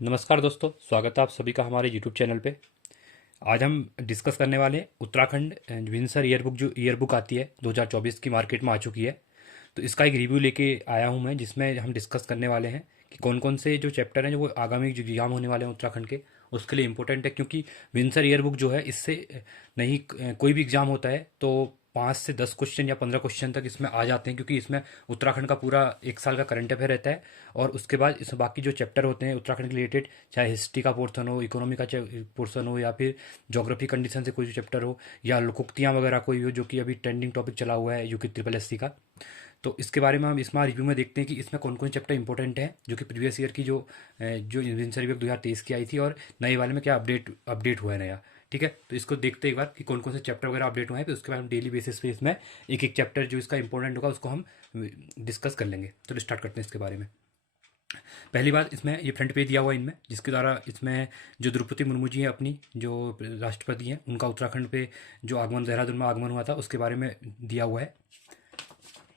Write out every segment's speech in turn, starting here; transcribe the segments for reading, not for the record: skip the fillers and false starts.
नमस्कार दोस्तों, स्वागत है आप सभी का हमारे यूट्यूब चैनल पे। आज हम डिस्कस करने वाले हैं उत्तराखंड विंसर ईयरबुक, जो ईयरबुक आती है 2024 की, मार्केट में आ चुकी है। तो इसका एक रिव्यू लेके आया हूँ मैं, जिसमें हम डिस्कस करने वाले हैं कि कौन कौन से जो चैप्टर हैं जो वो आगामी जो एग्जाम होने वाले हैं उत्तराखंड के, उसके लिए इंपॉर्टेंट है। क्योंकि विंसर ईयरबुक जो है, इससे नहीं कोई भी एग्जाम होता है तो 5 से 10 क्वेश्चन या 15 क्वेश्चन तक इसमें आ जाते हैं, क्योंकि इसमें उत्तराखंड का पूरा एक साल का करंट अफेयर रहता है। और उसके बाद इस बाकी जो चैप्टर होते हैं उत्तराखंड के रिलेटेड, चाहे हिस्ट्री का पोर्सन हो, इकोनॉमी का पोर्सन हो, या फिर जोग्राफी कंडीशन से कोई चैप्टर हो, या लोकोक्तियाँ वगैरह कोई हो, जो कि अभी ट्रेंडिंग टॉपिक चला हुआ है यूके ट्रिपल एस सी का। तो इसके बारे में हम इसमें रिव्यू में देखते हैं कि इसमें कौन कौन चैप्टर इंपॉर्टेंट है, जो कि प्रीवियस ईयर की जो विंसर ईयरबुक 2023 की आई थी, और नए वाले में क्या अपडेट हुआ है नया। ठीक है, तो इसको देखते हैं एक बार कि कौन कौन से चैप्टर वगैरह अपडेट हुए हैं, फिर उसके बाद हम डेली बेसिस पे इसमें एक एक चैप्टर जो इसका इंपॉर्टेंट होगा उसको हम डिस्कस कर लेंगे। तो स्टार्ट करते हैं इसके बारे में। पहली बात, इसमें ये फ्रंट पेज दिया हुआ है इनमें, जिसके द्वारा इसमें जो द्रौपदी मुर्मू जी हैं अपनी जो राष्ट्रपति हैं, उनका उत्तराखंड पे जो आगमन, देहरादून में आगमन हुआ था, उसके बारे में दिया हुआ है।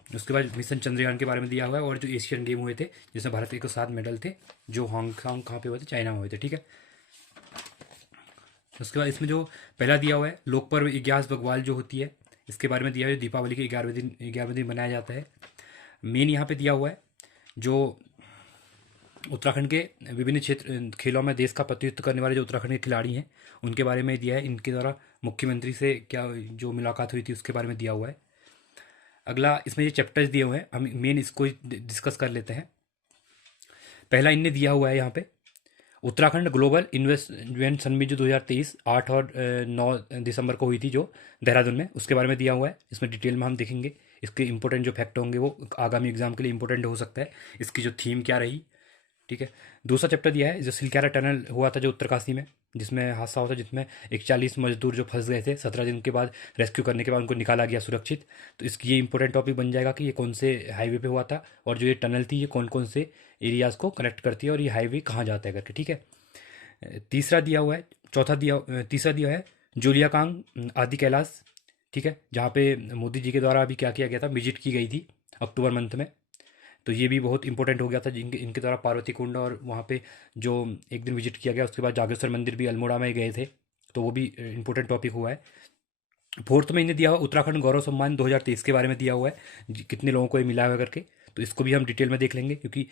उसके बाद मिशन चंद्रयान के बारे में दिया हुआ है, और जो एशियन गेम हुए थे जिसमें भारत के 7 मेडल थे, जो हांगकांग कहाँ पे हुए थे, चाइना में हुए थे। ठीक है, उसके बाद इसमें जो पहला दिया हुआ है लोक पर्व इग्यास बग्वाल जो होती है, इसके बारे में दिया हुआ है। दीपावली के 11वें दिन मनाया जाता है। मेन यहाँ पे दिया हुआ है जो उत्तराखंड के विभिन्न क्षेत्र खेलों में देश का प्रतिनिधित्व करने वाले जो उत्तराखंड के खिलाड़ी हैं, उनके बारे में दिया है। इनके द्वारा मुख्यमंत्री से क्या जो मुलाकात हुई थी उसके बारे में दिया हुआ है। अगला, इसमें ये चैप्टर्स दिए हुए हैं, हम मेन इसको डिस्कस कर लेते हैं। पहला इनने दिया हुआ है यहाँ पे उत्तराखंड ग्लोबल इन्वेस्टमेंट समिट जो 2023 8 और 9 दिसंबर को हुई थी जो देहरादून में, उसके बारे में दिया हुआ है। इसमें डिटेल में हम देखेंगे इसके इंपॉर्टेंट जो फैक्ट होंगे वो आगामी एग्जाम के लिए इंपॉर्टेंट हो सकता है, इसकी जो थीम क्या रही। ठीक है, दूसरा चैप्टर दिया है जो सिलक्यारा टनल हुआ था जो उत्तरकाशी में, जिसमें हादसा हुआ था, जिसमें 41 मजदूर जो फंस गए थे, 17 दिन के बाद रेस्क्यू करने के बाद उनको निकाला गया सुरक्षित। तो इसकी ये इंपॉर्टेंट टॉपिक बन जाएगा कि ये कौन से हाईवे पे हुआ था, और जो ये टनल थी ये कौन कौन से एरियाज़ को कनेक्ट करती है, और ये हाईवे कहाँ जाता है करके। ठीक है, तीसरा दिया हुआ है, तीसरा दिया है जोलियाकांग आदि कैलाश। ठीक है, जहाँ पे मोदी जी के द्वारा अभी क्या किया गया था, विजिट की गई थी अक्टूबर मंथ में। तो ये भी बहुत इंपॉर्टेंट हो गया था, जिनके इनके द्वारा पार्वती कुंड और वहाँ पे जो एक दिन विजिट किया गया। उसके बाद जागेश्वर मंदिर भी अल्मोड़ा में गए थे, तो वो भी इंपॉर्टेंट टॉपिक हुआ है। फोर्थ में इन्हें दिया हुआ उत्तराखंड गौरव सम्मान 2023 के बारे में दिया हुआ है, कितने लोगों को ये मिला है करके। तो इसको भी हम डिटेल में देख लेंगे, क्योंकि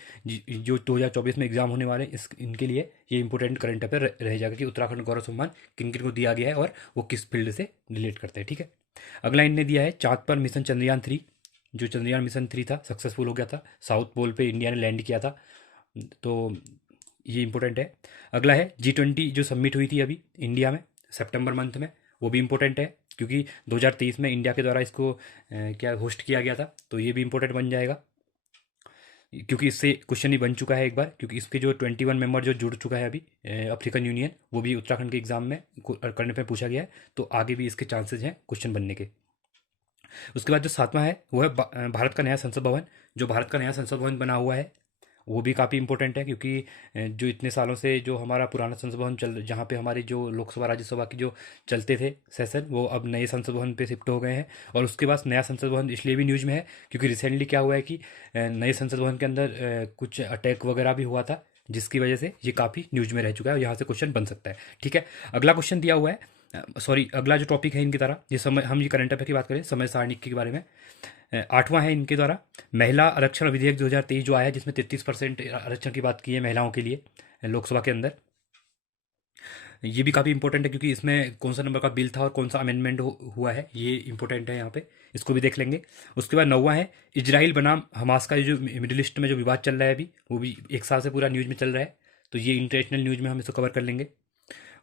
जो 2024 में एग्जाम होने वाले हैं, इस इनके लिए ये इंपॉर्टेंट करंट अफेयर रह जाएगा कि उत्तराखंड गौरव सम्मान किन किन को दिया गया है और वो किस फील्ड से रिलेट करते हैं। ठीक है, अगला इनने दिया है चाँद पर मिशन चंद्रयान 3। जो चंद्रयान मिशन 3 था, सक्सेसफुल हो गया था, साउथ पोल पे इंडिया ने लैंड किया था। तो ये इंपॉर्टेंट है। अगला है G20 जो सबमिट हुई थी अभी इंडिया में सितंबर मंथ में, वो भी इम्पोर्टेंट है, क्योंकि 2023 में इंडिया के द्वारा इसको क्या होस्ट किया गया था। तो ये भी इम्पोर्टेंट बन जाएगा, क्योंकि इससे क्वेश्चन ही बन चुका है एक बार, क्योंकि इसके जो 21 मेंबर जो जुड़ चुका है अभी अफ्रीकन यूनियन, वो भी उत्तराखंड के एग्जाम में करने पे पूछा गया है। तो आगे भी इसके चांसेस हैं क्वेश्चन बनने के। उसके बाद जो सातवां है वो है भारत का नया संसद भवन। जो भारत का नया संसद भवन बना हुआ है वो भी काफ़ी इंपॉर्टेंट है, क्योंकि जो इतने सालों से जो हमारा पुराना संसद भवन जहाँ पे हमारी जो लोकसभा राज्यसभा की जो चलते थे सेशन, वो अब नए संसद भवन पे शिफ्ट हो गए हैं। और उसके बाद नया संसद भवन इसलिए भी न्यूज़ में है क्योंकि रिसेंटली क्या हुआ है कि नए संसद भवन के अंदर कुछ अटैक वगैरह भी हुआ था, जिसकी वजह से ये काफ़ी न्यूज़ में रह चुका है, और यहाँ से क्वेश्चन बन सकता है। ठीक है, अगला क्वेश्चन दिया हुआ है, सॉरी अगला जो टॉपिक है इनकी तरह, ये समय हम ये करंट अफेयर की बात करें समय सारणी के बारे में। आठवां है इनके द्वारा महिला आरक्षण विधेयक 2023 जो आया है, जिसमें 33% आरक्षण की बात की है महिलाओं के लिए लोकसभा के अंदर। ये भी काफ़ी इंपॉर्टेंट है, क्योंकि इसमें कौन सा नंबर का बिल था और कौन सा अमेंडमेंट हुआ है, ये इंपॉर्टेंट है यहाँ पे, इसको भी देख लेंगे। उसके बाद नौवां है इजराइल बनाम हमास का जो मिडिल ईस्ट में जो विवाद चल रहा है अभी, वो भी एक साल से पूरा न्यूज़ में चल रहा है। तो ये इंटरनेशनल न्यूज़ में हम इसको कवर कर लेंगे।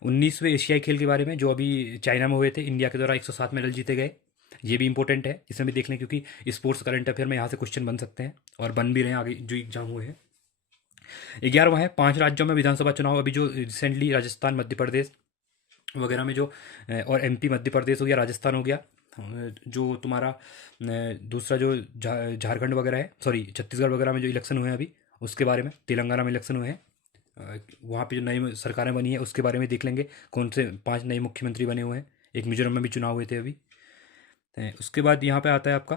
19वें एशियाई खेल के बारे में जो अभी चाइना में हुए थे, इंडिया के द्वारा 107 मेडल जीते गए, ये भी इंपॉर्टेंट है, इसमें भी देख लें, क्योंकि स्पोर्ट्स करंट अफेयर में यहाँ से क्वेश्चन बन सकते हैं और बन भी रहे हैं आगे जो एग्जाम हुए हैं। 11वां है 5 राज्यों में विधानसभा चुनाव, अभी जो रिसेंटली राजस्थान, मध्य प्रदेश वगैरह में जो और एमपी, मध्य प्रदेश हो गया, राजस्थान हो गया, जो तुम्हारा दूसरा जो झारखंड वगैरह है, सॉरी छत्तीसगढ़ वगैरह में जो इलेक्शन हुए हैं अभी, उसके बारे में, तेलंगाना में इलेक्शन हुए हैं, वहाँ पे जो नई सरकारें बनी है उसके बारे में देख लेंगे, कौन से 5 नए मुख्यमंत्री बने हुए हैं। एक मिजोरम में भी चुनाव हुए थे अभी। उसके बाद यहाँ पे आता है आपका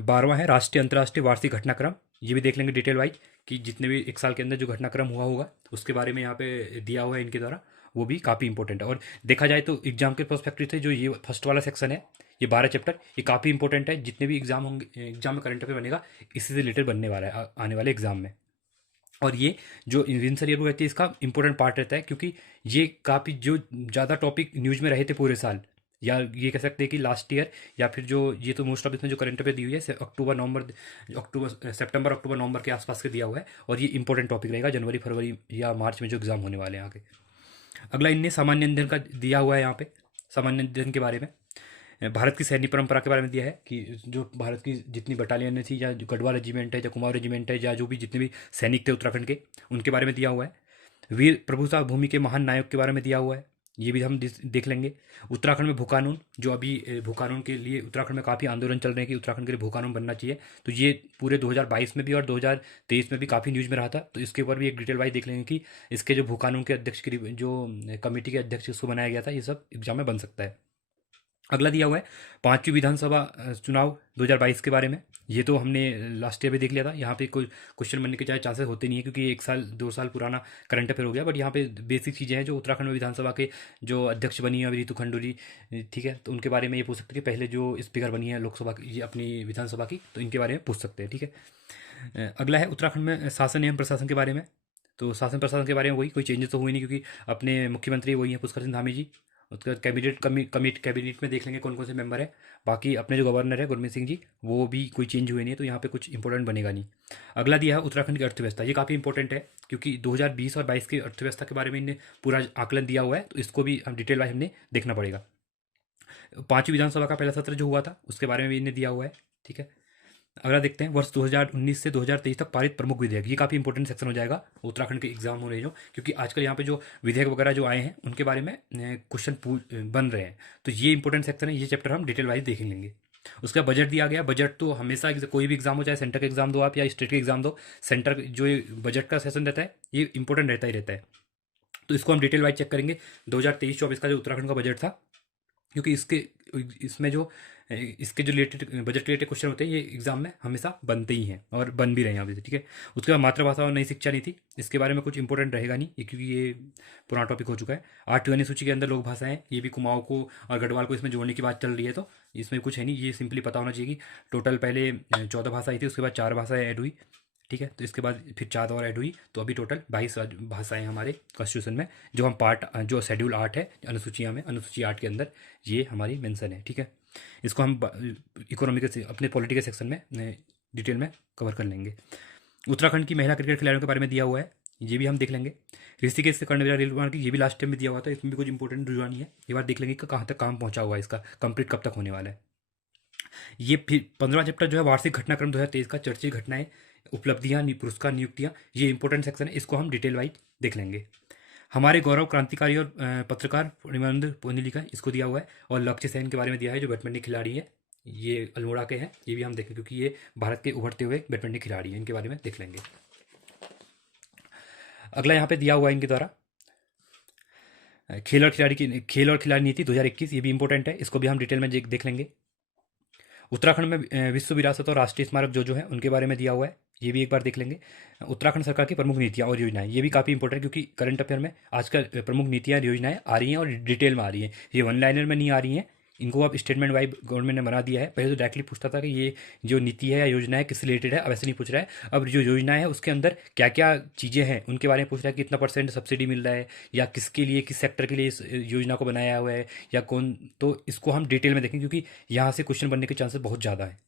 12वां है राष्ट्रीय अंतर्राष्ट्रीय वार्षिक घटनाक्रम, ये भी देख लेंगे डिटेल वाइज कि जितने भी एक साल के अंदर जो घटनाक्रम हुआ होगा उसके बारे में यहाँ पे दिया हुआ है इनके द्वारा, वो भी काफ़ी इंपॉर्टेंट है। और देखा जाए तो एग्जाम के पर्सपेक्टिव से जो ये फर्स्ट वाला सेक्शन है, ये 12 चैप्टर, ये काफ़ी इंपॉर्टेंट है। जितने भी एग्जाम होंगे, एग्जाम में करंट अफेयर बनेगा इसी से रिलेटेड बनने वाला है आने वाले एग्जाम में। और ये जो विंसन ईयरबुक रहती है इसका इंपॉर्टेंट पार्ट रहता है, क्योंकि ये काफ़ी जो ज़्यादा टॉपिक न्यूज़ में रहे थे पूरे साल, या ये कह सकते हैं कि लास्ट ईयर, या फिर जो ये तो मोस्ट ऑफ इसमें जो करंट अफेयर दी हुई है सितंबर अक्टूबर नवंबर के आसपास के दिया हुआ है, और ये इंपॉर्टेंट टॉपिक रहेगा जनवरी फरवरी या मार्च में जो एग्जाम होने वाले हैं आगे। अगला इनने सामान्य अध्ययन का दिया हुआ है यहाँ पे, सामान्य अध्ययन के बारे में भारत की सैन्य परंपरा के बारे में दिया है कि जो भारत की जितनी बटालियन थी, या जो गढ़वाल रेजिमेंट है, या कुमाऊं रेजिमेंट है, या जो भी जितने भी सैनिक थे उत्तराखंड के, उनके बारे में दिया हुआ है। वीर प्रभुता भूमि के महान नायक के बारे में दिया हुआ है, ये भी हम देख लेंगे। उत्तराखंड में भू कानून, जो अभी भू कानून के लिए उत्तराखंड में काफ़ी आंदोलन चल रहे हैं कि उत्तराखंड के लिए भू कानून बनना चाहिए, तो ये पूरे 2022 में भी और 2023 में भी काफ़ी न्यूज़ में रहा था, तो इसके ऊपर भी एक डिटेल वाइज देख लेंगे कि इसके जो भू कानून के अध्यक्ष की जो कमेटी के अध्यक्ष उसको बनाया गया था, ये सब एग्जाम में बन सकता है। अगला दिया हुआ है पांचवी विधानसभा चुनाव 2022 के बारे में। ये तो हमने लास्ट ईयर में देख लिया था, यहाँ पे कोई क्वेश्चन बनने के चाहे चांसेस होते नहीं है, क्योंकि 1 साल 2 साल पुराना करंट अफेयर हो गया। बट यहाँ पे बेसिक चीज़ें हैं जो उत्तराखंड में विधानसभा के जो अध्यक्ष बनी है अभी रितु खंडूरी, ठीक है, तो उनके बारे में ये पूछ सकते हैं कि पहले जो स्पीकर बनी है लोकसभा की, ये अपनी विधानसभा की, तो इनके बारे में पूछ सकते हैं, ठीक है। अगला है उत्तराखंड में शासन एवं प्रशासन के बारे में। तो शासन प्रशासन के बारे में वही कोई चेंजेस तो हुए नहीं, क्योंकि अपने मुख्यमंत्री वही हैं पुष्कर सिंह धामी जी। उसके बाद कैबिनेट में देख लेंगे कौन कौन से मेंबर है। बाकी अपने जो गवर्नर है गुरमीत सिंह जी, वो भी कोई चेंज हुए नहीं है, तो यहाँ पे कुछ इंपॉर्टेंट बनेगा नहीं। अगला दिया है उत्तराखंड की अर्थव्यवस्था, ये काफ़ी इंपॉर्टेंट है, क्योंकि 2020 और 22 की अर्थव्यवस्था के बारे में इन्हें पूरा आकलन दिया हुआ है, तो इसको भी हम डिटेल वाइज हमने देखना पड़ेगा। पांचवी विधानसभा का पहला सत्र जो हुआ था उसके बारे में भी इन्हें दिया हुआ है, ठीक है। अगला देखते हैं वर्ष 2019 से 2023 तक पारित प्रमुख विधेयक, ये काफ़ी इंपॉर्टेंट सेक्शन हो जाएगा उत्तराखंड के एग्जाम हो रहे हैं जो, क्योंकि आजकल यहाँ पे जो विधेयक वगैरह जो आए हैं उनके बारे में क्वेश्चन बन रहे हैं, तो ये इंपॉर्टेंट सेक्शन है, ये चैप्टर हम डिटेल वाइज देख लेंगे। उसका बजट दिया गया। बजट तो हमेशा कोई भी एग्जाम हो, चाहे सेंटर का एग्जाम दो आप या स्टेट का एग्जाम दो, सेंटर जो बजट का सेशन रहता है ये इंपॉर्टेंट रहता ही रहता है, तो इसको हम डिटेल वाइज चेक करेंगे। 2023-24 का जो उत्तराखंड का बजट था, क्योंकि इसमें जो इसके जो रिलेटेड बजट रिलेटेड क्वेश्चन होते हैं ये एग्जाम में हमेशा बनते ही हैं और बन भी रहे हैं अभी से, ठीक है। उसके बाद मातृभाषा और नई शिक्षा नीति, इसके बारे में कुछ इंपॉर्टेंट रहेगा नहीं ये, क्योंकि ये पुराना टॉपिक हो चुका है। 8वीं अनुसूची के अंदर लोक भाषाएं, ये भी कुमाऊं को और गढ़वाल को इसमें जोड़ने की बात चल रही है, तो इसमें कुछ है नहीं, ये सिंपली पता होना चाहिए कि टोटल पहले 14 भाषा आई थी, उसके बाद 4 भाषाएं ऐड हुई, ठीक है, तो इसके बाद फिर 4 और ऐड हुई, तो अभी टोटल 22 भाषाएं हमारे कॉन्स्टिट्यूशन में, जो हम पार्ट जो शेड्यूल 8 है अनुसूचियाँ में, अनुसूची 8 के अंदर ये हमारी मेंशन है, ठीक है। इसको हम इकोनॉमिक अपने पॉलिटिकल सेक्शन में डिटेल में कवर कर लेंगे। उत्तराखंड की महिला क्रिकेट खिलाड़ियों के बारे में दिया हुआ है, ये भी हम देख लेंगे। ऋषिकेश से कर्णवेला रेल मार्ग की, ये भी लास्ट टाइम में दिया हुआ था, इसमें भी कुछ इंपॉर्टेंट रुझान है, ये बात देख लेंगे कि कहाँ तक काम पहुँचा हुआ है, इसका कंप्लीट कब तक होने वाला है। ये फिर 15वां चैप्टर जो है वार्षिक घटनाक्रम 2023 का, चर्चित घटनाएं, उपलब्धियां, पुरस्कार, नियुक्तियां, ये इंपॉर्टेंट सेक्शन है, इसको हम डिटेल वाइज देख लेंगे। हमारे गौरव क्रांतिकारी और पत्रकार पूर्णिमानंद पोनीली का इसको दिया हुआ है, और लक्ष्य सेन के बारे में दिया है जो बैडमिंटन खिलाड़ी है, ये अल्मोड़ा के हैं, ये भी हम देखें क्योंकि ये भारत के उभरते हुए बैडमिंटन खिलाड़ी हैं, इनके बारे में देख लेंगे। अगला यहाँ पे दिया हुआ है इनके द्वारा खेल और खिलाड़ी नीति 2021, ये भी इंपॉर्टेंट है, इसको भी हम डिटेल में देख लेंगे। उत्तराखंड में विश्व विरासत और राष्ट्रीय स्मारक जो है उनके बारे में दिया हुआ है, ये भी एक बार देख लेंगे। उत्तराखंड सरकार की प्रमुख नीतियाँ और योजनाएं, ये भी काफ़ी इंपॉर्टेंट, क्योंकि करंट अफेयर में आजकल प्रमुख नीतियाँ और योजनाएं आ रही हैं और डिटेल में आ रही हैं, ये वन लाइनर में नहीं आ रही हैं, इनको अब स्टेटमेंट वाइज गवर्नमेंट ने बना दिया है। पहले तो डायरेक्टली पूछता था कि ये जो नीति है या योजना है किस रिलेटेड है, अब ऐसे नहीं पूछ रहा है, अब जो योजना है उसके अंदर क्या क्या चीज़ें हैं उनके बारे में पूछ रहा है, कितना % सब्सिडी मिल रहा है, या किसके लिए, किस सेक्टर के लिए इस योजना को बनाया हुआ है, या कौन, तो इसको हम डिटेल में देखें, क्योंकि यहाँ से क्वेश्चन बनने के चांसेस बहुत ज़्यादा है।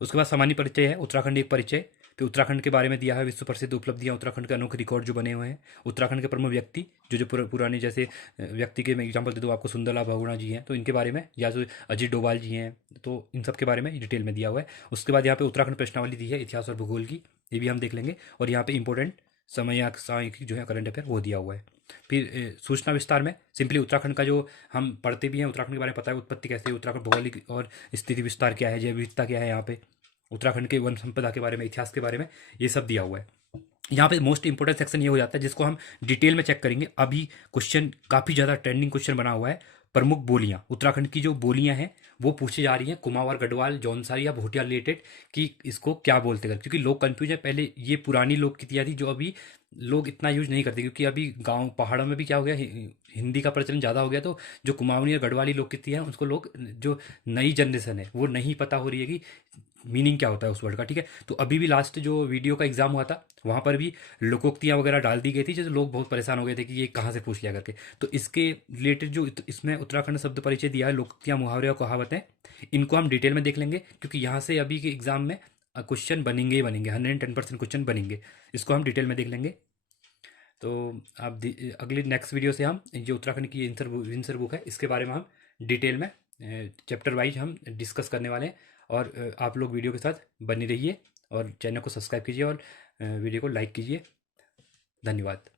उसके बाद सामान्य परिचय है, उत्तराखंड एक परिचय, फिर उत्तराखंड के बारे में दिया है, विश्व प्रसिद्ध उपलब्धियां, उत्तराखंड के अनोखे रिकॉर्ड जो बने हुए हैं, उत्तराखंड के प्रमुख व्यक्ति जो पुराने, जैसे व्यक्ति के मैं एग्जांपल दे दूँ आपको, सुंदरलाल बहुगुणा जी हैं, तो इनके बारे में, या जो अजीत डोभाल जी हैं, तो इन सब के बारे में डिटेल में दिया हुआ है। उसके बाद यहाँ पे उत्तराखंड प्रश्नावली दी है इतिहास और भूगोल की, ये भी हम देख लेंगे, और यहाँ पे इंपॉर्टेंट समसामयिक जो है करंट अफेयर वो दिया हुआ है। फिर सूचना विस्तार में सिंपली उत्तराखंड का जो हम पढ़ते भी हैं, उत्तराखंड के बारे में पता है, उत्पत्ति कैसे है, उत्तराखंड भौगोलिक और स्थिति विस्तार क्या है, जैव विविधता क्या है, यहाँ पे उत्तराखंड के वन संपदा के बारे में, इतिहास के बारे में, ये सब दिया हुआ है। यहाँ पे मोस्ट इंपोर्टेंट सेक्शन ये हो जाता है जिसको हम डिटेल में चेक करेंगे। अभी क्वेश्चन काफ़ी ज़्यादा ट्रेंडिंग क्वेश्चन बना हुआ है, प्रमुख बोलियाँ, उत्तराखंड की जो बोलियाँ हैं वो पूछे जा रही हैं कुमाऊं गढ़वाल जौनसारी या भोटिया रिलेटेड कि इसको क्या बोलते कर, क्योंकि लोग कंफ्यूज है। पहले ये पुरानी लोक कितियाँ थी जो अभी लोग इतना यूज नहीं करते, क्योंकि अभी गांव पहाड़ों में भी क्या हो गया, हिंदी का प्रचलन ज़्यादा हो गया। तो जो कुमाऊनी और गढ़वाली लोक कितियाँ हैं उसको लोग, जो नई जनरेशन है वो नहीं पता हो रही है कि मीनिंग क्या होता है उस वर्ड का, ठीक है। तो अभी भी लास्ट जो वीडियो का एग्जाम हुआ था वहाँ पर भी लोकोक्तियाँ वगैरह डाल दी गई थी, जैसे लोग बहुत परेशान हो गए थे कि ये कहाँ से पूछ लिया करके। तो इसके रिलेटेड जो इसमें उत्तराखंड शब्द परिचय दिया है, लोकोक्तियाँ, मुहावरे और कहावतें, इनको हम डिटेल में देख लेंगे, क्योंकि यहाँ से अभी के एग्जाम में क्वेश्चन बनेंगे ही बनेंगे, 110% क्वेश्चन बनेंगे। इसको हम डिटेल में देख लेंगे। तो आप अगली नेक्स्ट वीडियो से हम जो उत्तराखंड की विंसर बुक है इसके बारे में हम डिटेल में चैप्टर वाइज हम डिस्कस करने वाले हैं। और आप लोग वीडियो के साथ बने रहिए और चैनल को सब्सक्राइब कीजिए और वीडियो को लाइक कीजिए। धन्यवाद।